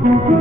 Thank you.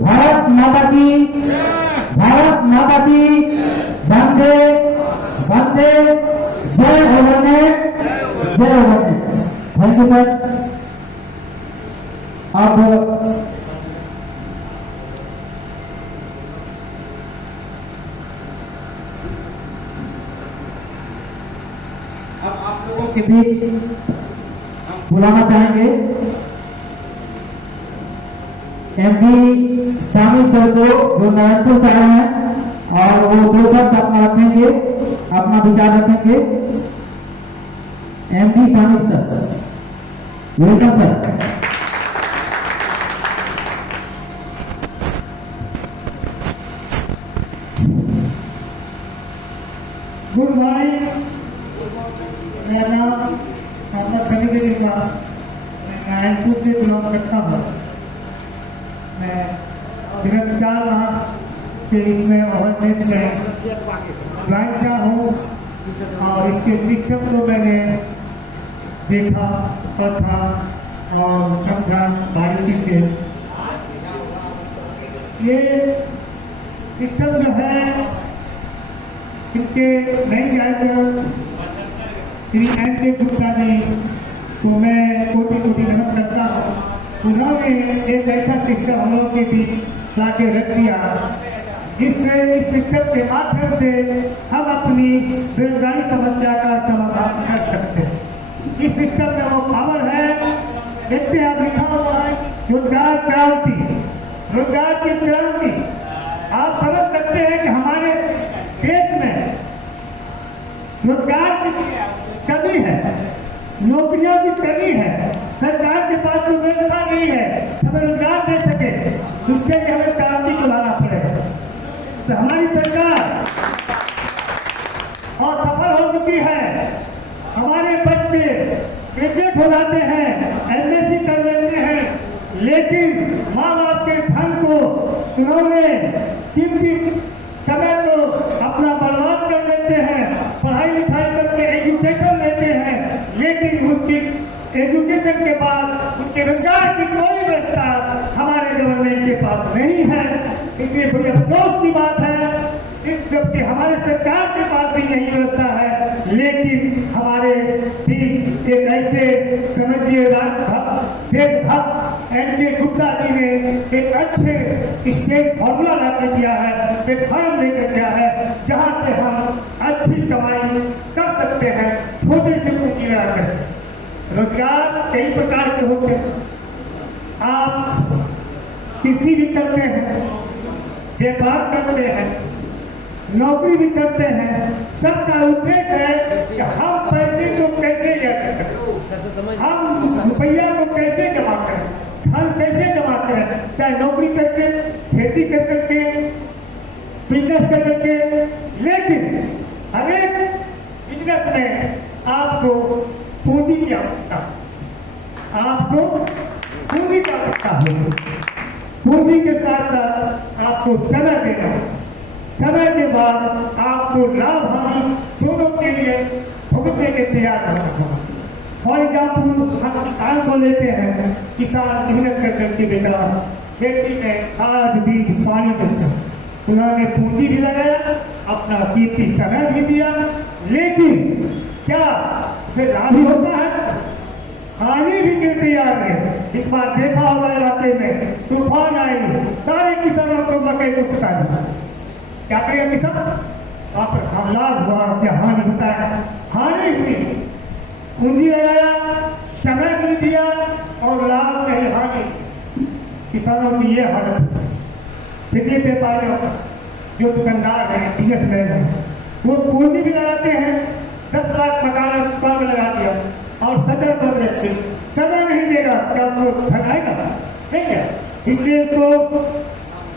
Bharat माता की, भारत माता की, वंदे वंदे, जय भवानी, जय भवानी। Thank you sir. अब आप लोगों के बीच बुलाना चाहेंगे एमडी शामिल सर को, जो नारायणपुर से आए हैं, और वो दो शब्द अपना रखेंगे, अपना विचार रखेंगे। एमडी शामिल sir, welcome sir. Good morning. मेरा नाम मोहम्मद समीर का, मैं नारायणपुर से बिलोंग करता हूँ। मैं विगत 4 माह से इसमें ओवरनेट में ब्लाइंड का हूँ और इसके सिस्टम को मैंने देखा, पढ़ा और समझा बारीकी से। ये सिस्टम जो है, इनके नए डायरेक्टर श्री एन के गुप्ता जी को मैं कोटि कोटि नमन करता हूँ। उन्होंने एक ऐसा सिस्टम हम लोग के बीच लाके रख दिया, जिससे इस सिस्टम के माध्यम से हम अपनी बेरोजगारी समस्या का समाधान कर सकते हैं। इस सिस्टम में वो पावर है, देखते आप लिखा हुआ है रोजगार क्रांति, रोजगार की क्रांति। आप समझ सकते हैं कि हमारे देश में रोजगार की कमी है, नौकरियों की कमी है, सरकार के पास कोई व्यवस्था नहीं है हमें रोजगार दे सके, तो उसके लिए हमें क्रांति को लाना पड़ेगा। तो हमारी सरकार और सफल हो चुकी है। हमारे बच्चे ग्रेजुएट हो जाते हैं, एमएससी कर लेते हैं, लेकिन माँ बाप के धन को उन्होंने कीमती समय को अपना बर्बाद कर देते हैं, पढ़ाई लिखाई करके एजुकेशन लेते हैं, लेकिन उसकी एजुकेशन के बाद उनके रोजगार की कोई व्यवस्था हमारे गवर्नमेंट के पास नहीं है। इसलिए बड़ी अफसोस की बात है, जबकि हमारे सरकार के पास भी यही व्यवस्था है, लेकिन हमारे भी एक ऐसे समझिए राष्ट्रभक्त देशभक्त एन के गुप्ता जी ने एक अच्छे स्टेट फॉर्मूला लाके दिया है, एक फॉर्म लेकर दिया है, जहां से हम अच्छी कमाई कर सकते हैं छोटे से पूंजी लगाकर। रोजगार कई प्रकार के होते हैं, आप कृषि भी करते हैं, व्यापार करते हैं, नौकरी भी करते हैं। सबका उद्देश्य है कि हम पैसे को कैसे करें, हम रुपया को कैसे जमा करें, धन कैसे जमा करें, चाहे नौकरी करके, खेती कर करके, बिजनेस कर करके। लेकिन हर एक बिजनेस में आपको पूंजी की आवश्यकता है, आपको पूंजी की आवश्यकता है। पूंजी के साथ साथ आपको समय देना है, समय के बाद आपको लाभ हानि दोनों के लिए भुगतने के तैयार रहना होगा। फॉर एग्जाम्पल हम किसान को लेते हैं, किसान मेहनत कर करके बेटा खेती में खाद बीज पानी देते हैं, उन्होंने पूंजी भी लगाया, अपना कीमती समय भी दिया, लेकिन क्या उसे लाभ ही होता है? हानि भी गिरती आ रही है। इस बार देखा होगा इलाके में तूफान आई, सारे किसानों को मकई को सुखा दिया। क्या करेगा किसान? वहां पर लाभ हुआ, क्या हानि होता है? हानि हुई, पूंजी लगाया, समय भी दिया और लाभ नहीं, हानि। किसानों की ये हालत है। ठेके पे पाए जो दुकानदार हैं, बिजनेसमैन हैं, वो पूंजी भी लगाते हैं, 10 लाख मकान में लगा दिया और शटर बंद रखते, समय नहीं देगा, क्या उसको ठगाएगा? नहीं है। इसलिए तो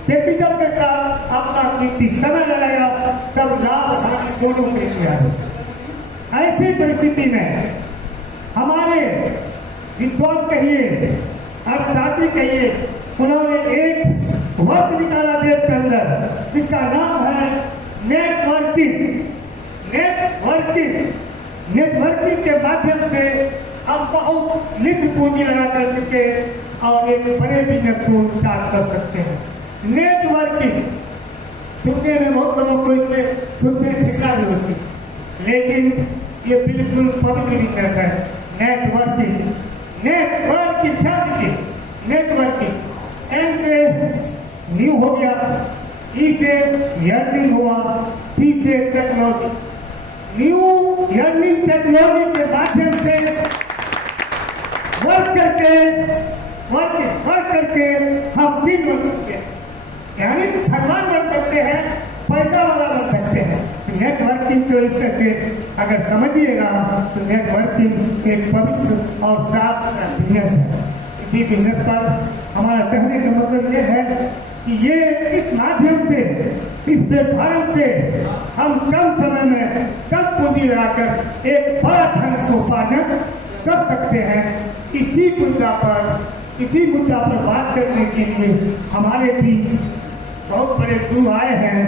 कैपिटल के साथ अपना कीमती समय लगाया, तब लाभ हानि दोनों के लिए आए। ऐसी परिस्थिति में हमारे विद्वान कहिए, अर्थशास्त्री कहिए, उन्होंने एक वर्ग निकाला देश के अंदर जिसका नाम है नेटवर्किंग। नेटवर्किंग के माध्यम से हम बहुत लिफ्ट पूंजी लगा करके और एक बड़े बिजनेस को स्टार्ट कर सकते हैं। नेटवर्किंग सुनने में बहुत लोगों को इसमें सुनने ठिकरा भी होती, लेकिन ये बिल्कुल पवित्र बिजनेस है। नेटवर्किंग क्या दीजिए? नेटवर्किंग एन से न्यू हो गया, ई से लर्निंग हुआ, टी से टेक्नोलॉजी। न्यू लर्निंग टेक्नोलॉजी के माध्यम से वर्क करके हम भी बन सकते हैं, यानी धनवान बन सकते हैं, पैसा वाला बन सकते हैं। नेटवर्किंग की वजह से अगर समझिएगा तो नेटवर्किंग एक पवित्र और साफ बिजनेस है। इसी बिजनेस पर हमारा कहने का मतलब ये है कि ये इस माध्यम से, इस प्लेटफॉर्म से हम कम समय में कम पूंजी लगाकर एक बड़ा धन को उपार्जन कर सकते हैं। इसी मुद्दा पर बात करने के लिए हमारे बीच बहुत बड़े गुरु आए हैं,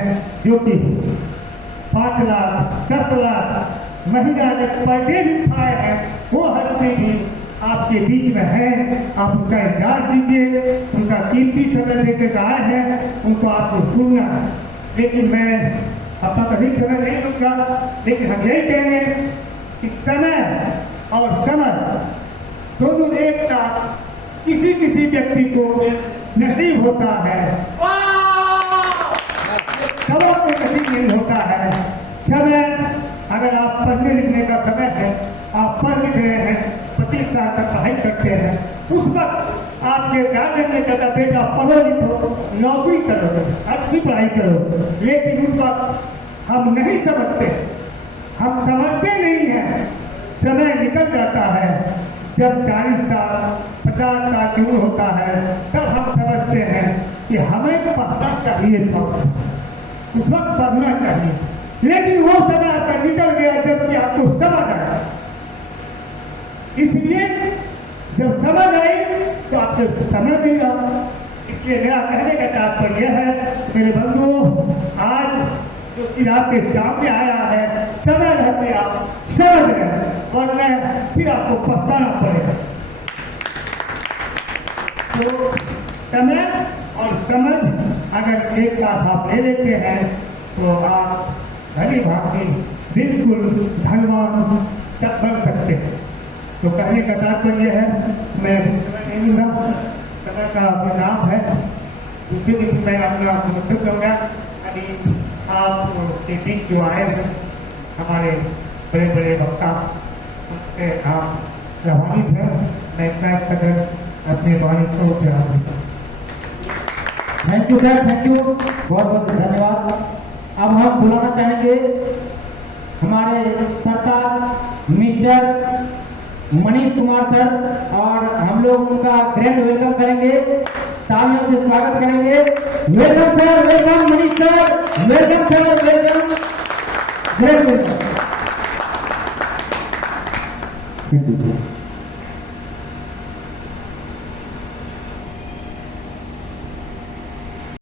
जो कि 5 लाख 10 लाख महीना पर डे भी खाए हैं। वो हस्ती भी आपके बीच में है, आप उनका इंतजार कीजिए। उनका कीमती समय लेकर आए हैं, उनको आपको सुनना है। लेकिन मैं अपना कभी समय नहीं लूंगा, लेकिन हम यही कहेंगे कि समय और समय दोनों एक साथ किसी व्यक्ति को नसीब होता है, सबों को नसीब नहीं होता है। समय अगर आप पढ़ने लिखने का समय है, आप पढ़ लिख रहे हैं, 25 साल तक पढ़ाई करते हैं, उस वक्त आपके गार्जियन ने कहता बेटा पढ़ो लिखो, नौकरी करो, अच्छी पढ़ाई करो। लेकिन उस वक्त हम नहीं समझते, हम समझते नहीं हैं। समय निकल जाता है, जब 40 साल 50 साल की उम्र होता है, तब हम समझते हैं कि हमें पढ़ना चाहिए था, उस वक्त पढ़ना चाहिए। लेकिन वो समय आपका निकल गया जबकि आपको समझ आया। इसलिए जब समझ आई तो आपके समय नहीं रहा। इसलिए मेरा कहने का तात्पर्य यह है मेरे बंधुओं, आज जो चीज आपके सामने आया है, समय रहते आप समझ रहे, वरना फिर आपको पछताना पड़ेगा। तो समय और समझ अगर एक साथ आप ले लेते हैं तो आप धनी भागी बिल्कुल धनवान बन सकते हैं। तो कहने का तात्पर्य है, मैं अभी समय नहीं लूंगा, समय का नाम है, दूसरे दिन मैं अपना मुद्दा दूंगा। अभी आपके बीच जो आए हैं हमारे बड़े बड़े वक्ता, उनसे आप प्रभावित हैं। मैं इतना कदर अपने वाणी को प्रभावित हूँ। Thank you sir, thank you, बहुत बहुत धन्यवाद। अब हम बुलाना चाहेंगे हमारे सरदार मिस्टर मनीष कुमार सर, और हम लोग उनका ग्रैंड वेलकम करेंगे, तालियों से स्वागत करेंगे। Welcome sir, welcome Manish sir, welcome sir, welcome, grand welcome.